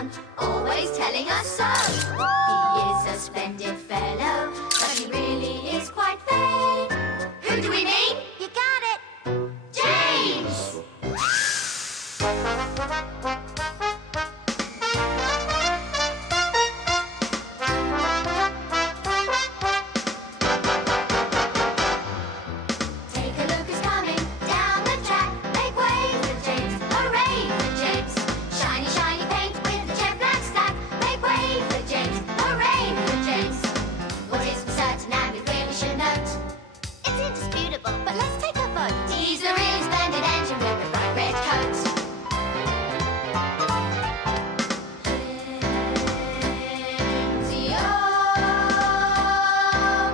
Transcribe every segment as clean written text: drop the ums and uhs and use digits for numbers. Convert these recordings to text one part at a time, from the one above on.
on, always telling us so. He is a splendid fellow, but he really is quite vain. Who do we mean? You got it! James! Take a look who's coming down the track. Make way for James, hooray for James. Shiny, shiny paint with the jet black stack. Make way for James, hooray for James. What is for certain and we really should note, it's indisputable, but let's take a vote. He's the really splendid engine with a bright red coat.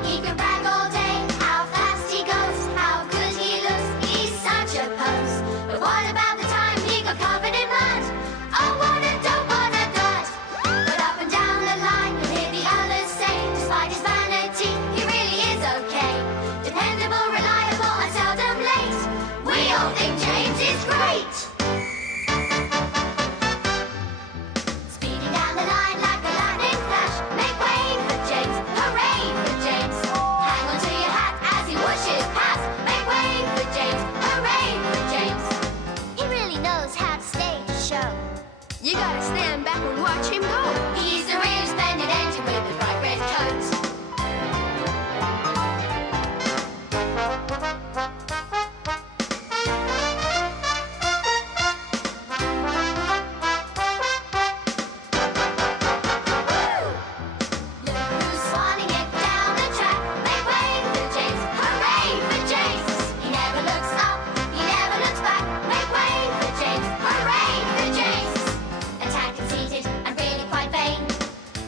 He can brag all day how fast he goes, how good he looks, he's such a pose. But what about the time he got covered in mud? Oh, what a dope, what a dud. But up and down the line you'll hear the others say, despite his vanity, he really is okay. Dependable, reliable, and seldom late. We all think James is great. Speeding down the line like a lightning flash. Make way for James, hooray for James. Hang on to your hat as he whooshes past. Make way for James, hooray for James. He really knows how to stage a show. You gotta stand back and watch him go. He's the real splendid engine with the bright red coat. Look who's swanning it down the track. Make way for James, hooray for James. He never looks up, he never looks back. Make way for James, hooray for James. Attack conceited and really quite vain.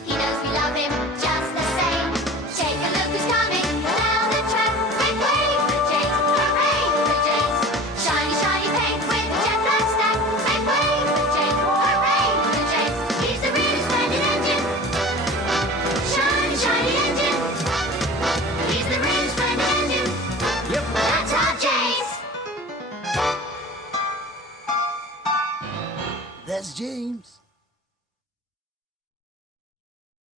He knows we love him just the same. Take a look who's coming down the track. Make way for James, hooray for James. Shiny, shiny paint with the jet black stack. Make way for James, hooray for James. He's the really splendid engine. Shiny, shiny engine. He's the really splendid engine. Yep. That's our James. That's James.